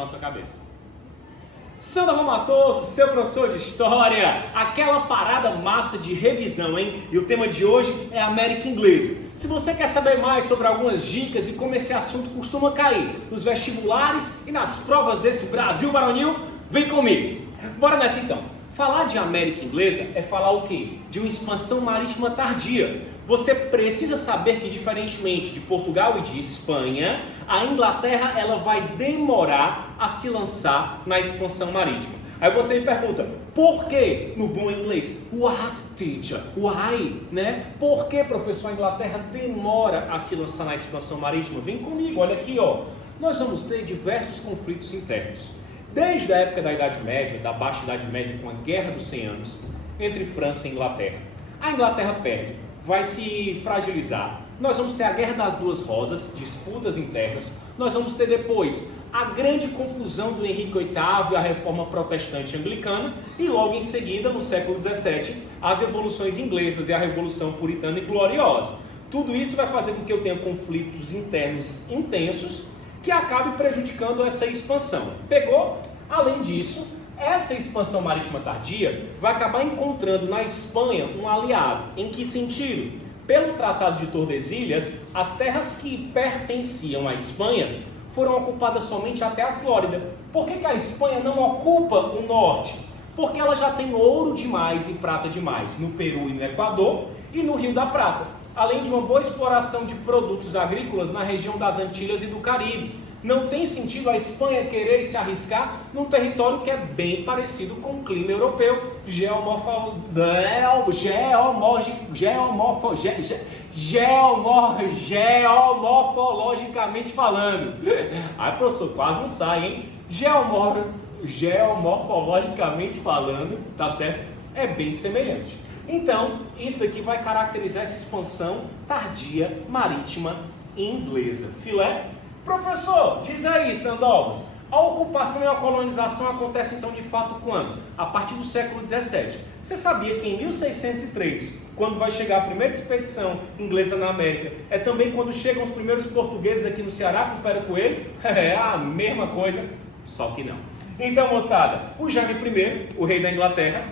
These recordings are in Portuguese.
Nossa cabeça. Sandro Matoso, seu professor de História, aquela parada massa de revisão, hein? E o tema de hoje é América Inglesa. Se você quer saber mais sobre algumas dicas e como esse assunto costuma cair nos vestibulares e nas provas desse Brasil varonil, vem comigo. Bora nessa então. Falar de América Inglesa é falar o quê? De uma expansão marítima tardia. Você precisa saber que, diferentemente de Portugal e de Espanha, a Inglaterra ela vai demorar a se lançar na expansão marítima. Aí você me pergunta, por que no bom inglês? What, teacher? Why? Né? Por que, professor, a Inglaterra demora a se lançar na expansão marítima? Vem comigo, olha aqui, ó. Nós vamos ter diversos conflitos internos. Desde a época da Idade Média, da Baixa Idade Média, com a Guerra dos 100 Anos, entre França e Inglaterra. A Inglaterra perde, vai se fragilizar. Nós vamos ter a Guerra das Duas Rosas, disputas internas. Nós vamos ter depois a grande confusão do Henrique VIII e a reforma protestante anglicana. E logo em seguida, no século XVII, as revoluções inglesas e a Revolução Puritana e Gloriosa. Tudo isso vai fazer com que eu tenha conflitos internos intensos que acabe prejudicando essa expansão. Pegou? Além disso, essa expansão marítima tardia vai acabar encontrando na Espanha um aliado. Em que sentido? Pelo Tratado de Tordesilhas, as terras que pertenciam à Espanha foram ocupadas somente até a Flórida. Por que a Espanha não ocupa o norte? Porque ela já tem ouro demais e prata demais no Peru e no Equador e no Rio da Prata, além de uma boa exploração de produtos agrícolas na região das Antilhas e do Caribe. Não tem sentido a Espanha querer se arriscar num território que é bem parecido com o clima europeu, geomorfologicamente falando. Ai, professor, quase não sai, hein? Geomorfologicamente falando, tá certo? É bem semelhante. Então, isso daqui vai caracterizar essa expansão tardia marítima inglesa. Filé? Professor, diz aí, Sandovos, a ocupação e a colonização acontecem então de fato quando? A partir do século XVII. Você sabia que em 1603, quando vai chegar a primeira expedição inglesa na América, é também quando chegam os primeiros portugueses aqui no Ceará com o Péro Coelho? É a mesma coisa, só que não. Então, moçada, o Jaime I, o rei da Inglaterra,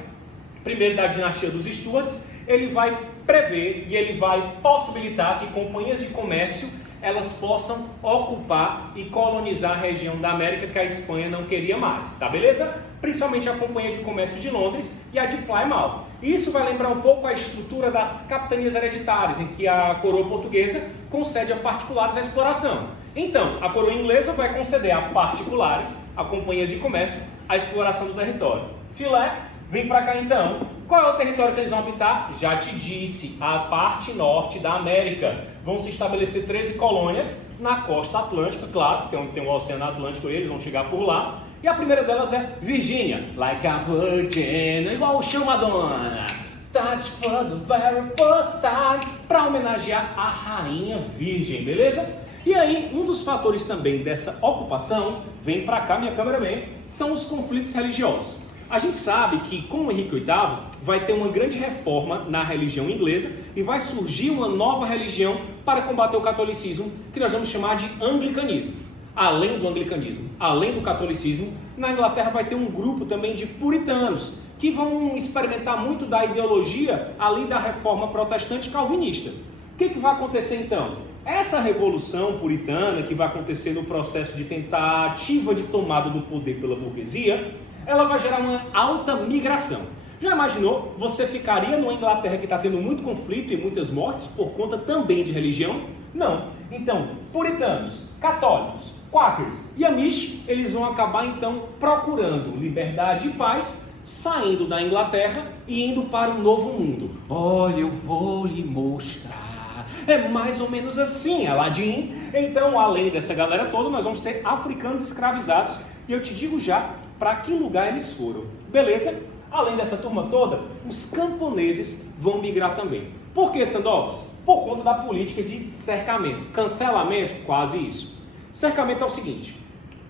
primeiro da dinastia dos Stuarts, ele vai prever e ele vai possibilitar que companhias de comércio elas possam ocupar e colonizar a região da América que a Espanha não queria mais, tá beleza? Principalmente a Companhia de Comércio de Londres e a de Plymouth. Isso vai lembrar um pouco a estrutura das capitanias hereditárias, em que a coroa portuguesa concede a particulares a exploração. Então, a coroa inglesa vai conceder a particulares, a companhias de comércio, a exploração do território. Filé, vem pra cá então. Qual é o território que eles vão habitar? Já te disse, a parte norte da América. Vão se estabelecer 13 colônias na costa atlântica, claro, porque é onde tem o Oceano Atlântico, eles vão chegar por lá. E a primeira delas é Virgínia, like a virgin, igual o show Madonna. Touch for the very first time, para homenagear a rainha virgem, beleza? E aí, um dos fatores também dessa ocupação, vem pra cá minha cameraman, são os conflitos religiosos. A gente sabe que com o Henrique VIII vai ter uma grande reforma na religião inglesa e vai surgir uma nova religião para combater o catolicismo, que nós vamos chamar de anglicanismo. Além do anglicanismo, além do catolicismo, na Inglaterra vai ter um grupo também de puritanos, que vão experimentar muito da ideologia ali da reforma protestante calvinista. O que vai acontecer então? Essa revolução puritana que vai acontecer no processo de tentativa de tomada do poder pela burguesia, ela vai gerar uma alta migração. Já imaginou? Você ficaria numa Inglaterra que está tendo muito conflito e muitas mortes por conta também de religião? Não. Então, puritanos, católicos, quakers e amish, eles vão acabar então procurando liberdade e paz, saindo da Inglaterra e indo para um novo mundo. Olha, eu vou lhe mostrar. É mais ou menos assim, Aladim. Então, além dessa galera toda, nós vamos ter africanos escravizados. E eu te digo já para que lugar eles foram. Beleza? Além dessa turma toda, os camponeses vão migrar também. Por que, Sandovos? Por conta da política de cercamento. Cancelamento, quase isso. Cercamento é o seguinte,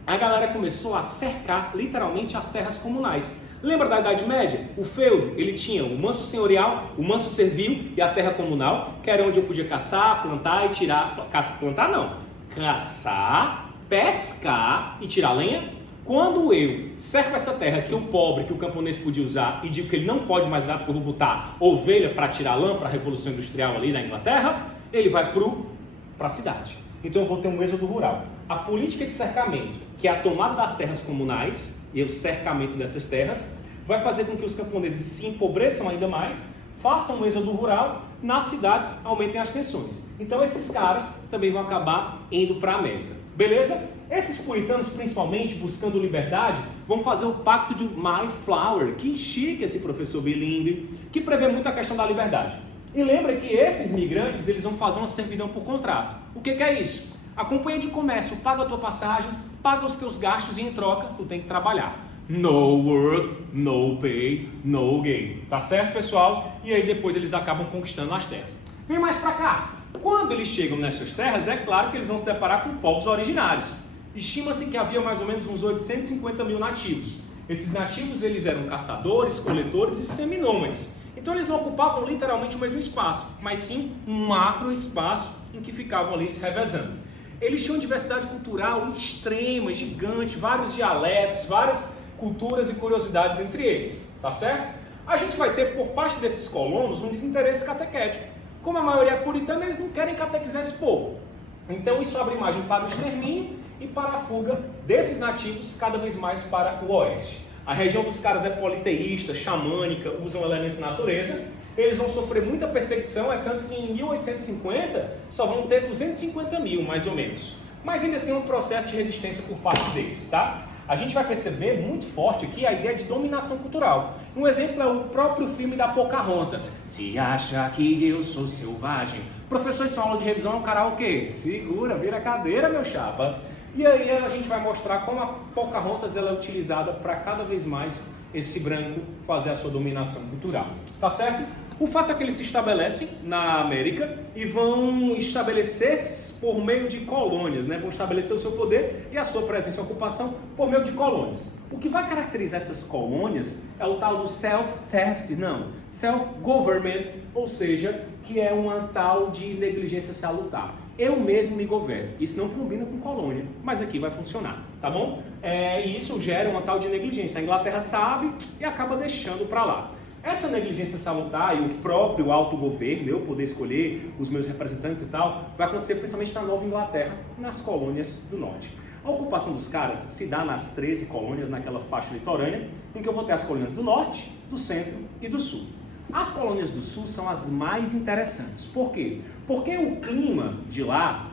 a galera começou a cercar literalmente as terras comunais. Lembra da Idade Média? O feudo, ele tinha o manso senhorial, o manso servil e a terra comunal, que era onde eu podia caçar, plantar e tirar... Plantar não. Caçar, pescar e tirar lenha. Quando eu cerco essa terra que o pobre, que o camponês podia usar, e digo que ele não pode mais usar porque eu vou botar ovelha para tirar lã para a Revolução Industrial ali na Inglaterra, ele vai para a cidade. Então eu vou ter um êxodo rural. A política de cercamento, que é a tomada das terras comunais e o cercamento dessas terras, vai fazer com que os camponeses se empobreçam ainda mais, façam um êxodo rural, nas cidades aumentem as tensões. Então esses caras também vão acabar indo para a América. Beleza? Esses puritanos, principalmente, buscando liberdade, vão fazer o pacto de Mayflower. Que chique esse professor bilíngue, que prevê muito a questão da liberdade. E lembra que esses migrantes, eles vão fazer uma servidão por contrato. O que é isso? A companhia de comércio paga a tua passagem, paga os teus gastos e em troca, tu tem que trabalhar. No work, no pay, no gain. Tá certo, pessoal? E aí depois eles acabam conquistando as terras. Vem mais pra cá. Quando eles chegam nessas terras, é claro que eles vão se deparar com povos originários. Estima-se que havia mais ou menos uns 850 mil nativos. Esses nativos eles eram caçadores, coletores e seminômades. Então eles não ocupavam literalmente o mesmo espaço, mas sim um macro espaço em que ficavam ali se revezando. Eles tinham diversidade cultural extrema, gigante, vários dialetos, várias culturas e curiosidades entre eles, tá certo? A gente vai ter por parte desses colonos um desinteresse catequético. Como a maioria é puritana, eles não querem catequizar esse povo. Então isso abre margem para o extermínio e para a fuga desses nativos cada vez mais para o oeste. A região dos caras é politeísta, xamânica, usam elementos da natureza. Eles vão sofrer muita perseguição, é tanto que em 1850 só vão ter 250 mil, mais ou menos. Mas ainda assim é um processo de resistência por parte deles, tá? A gente vai perceber muito forte aqui a ideia de dominação cultural. Um exemplo é o próprio filme da Pocahontas. Se acha que eu sou selvagem. Professor, isso é uma aula de revisão, é um karaokê. Segura, vira a cadeira, meu chapa. E aí a gente vai mostrar como a Pocahontas ela é utilizada para cada vez mais esse branco fazer a sua dominação cultural. Tá certo? O fato é que eles se estabelecem na América e vão estabelecer por meio de colônias, né? Vão estabelecer o seu poder e a sua presença e ocupação por meio de colônias. O que vai caracterizar essas colônias é o tal do self-service, não, self-government, ou seja, que é uma tal de negligência salutar. Eu mesmo me governo. Isso não combina com colônia, mas aqui vai funcionar, tá bom? E isso gera uma tal de negligência. A Inglaterra sabe e acaba deixando para lá. Essa negligência salutar e o próprio autogoverno, eu poder escolher os meus representantes e tal, vai acontecer principalmente na Nova Inglaterra, nas colônias do norte. A ocupação dos caras se dá nas 13 colônias, naquela faixa litorânea, em que eu vou ter as colônias do norte, do centro e do sul. As colônias do sul são as mais interessantes. Por quê? Porque o clima de lá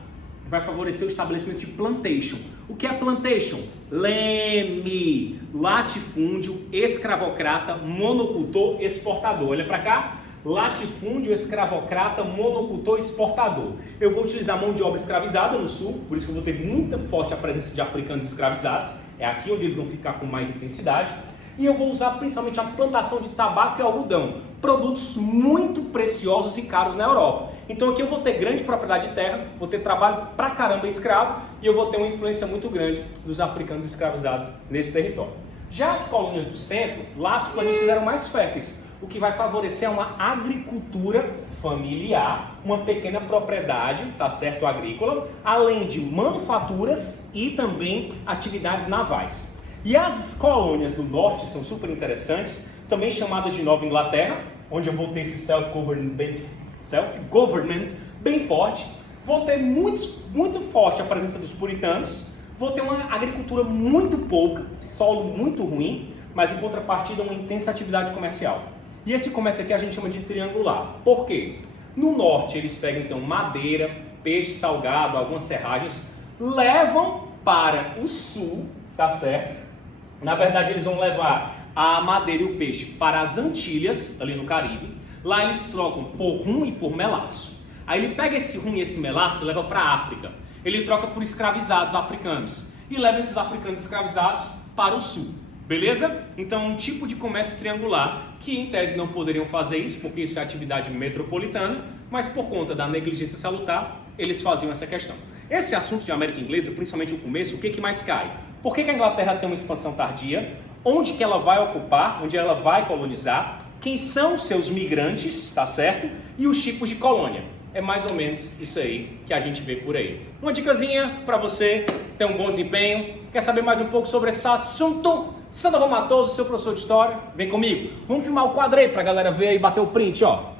vai favorecer o estabelecimento de plantation. O que é plantation? Leme, latifúndio, escravocrata, monocultor, exportador. Olha para cá. Latifúndio, escravocrata, monocultor, exportador. Eu vou utilizar mão de obra escravizada no sul, por isso que eu vou ter muita forte a presença de africanos escravizados. É aqui onde eles vão ficar com mais intensidade. E eu vou usar principalmente a plantação de tabaco e algodão, produtos muito preciosos e caros na Europa. Então aqui eu vou ter grande propriedade de terra, vou ter trabalho pra caramba escravo e eu vou ter uma influência muito grande dos africanos escravizados nesse território. Já as colônias do centro, lá as planícies eram mais férteis, o que vai favorecer uma agricultura familiar, uma pequena propriedade, tá certo, agrícola, além de manufaturas e também atividades navais. E as colônias do norte são super interessantes, também chamadas de Nova Inglaterra, onde eu vou ter esse self-government bem forte. Vou ter muito forte a presença dos puritanos, vou ter uma agricultura muito pouca, solo muito ruim, mas em contrapartida uma intensa atividade comercial. E esse comércio aqui a gente chama de triangular. Por quê? No norte eles pegam então madeira, peixe salgado, algumas serragens, levam para o sul, tá certo? Na verdade, eles vão levar a madeira e o peixe para as Antilhas, ali no Caribe. Lá eles trocam por rum e por melaço. Aí ele pega esse rum e esse melaço e leva para a África. Ele troca por escravizados africanos. E leva esses africanos escravizados para o sul. Beleza? Então, um tipo de comércio triangular, que em tese não poderiam fazer isso, porque isso é atividade metropolitana, mas por conta da negligência salutar, eles faziam essa questão. Esse assunto de América Inglesa, principalmente o começo, o que mais cai? Por que a Inglaterra tem uma expansão tardia? Onde que ela vai ocupar? Onde ela vai colonizar? Quem são os seus migrantes, tá certo? E os tipos de colônia. É mais ou menos isso aí que a gente vê por aí. Uma dicasinha para você ter um bom desempenho. Quer saber mais um pouco sobre esse assunto? Sandoval Matoso, seu professor de História, vem comigo. Vamos filmar o quadro aí pra galera ver e bater o print, ó.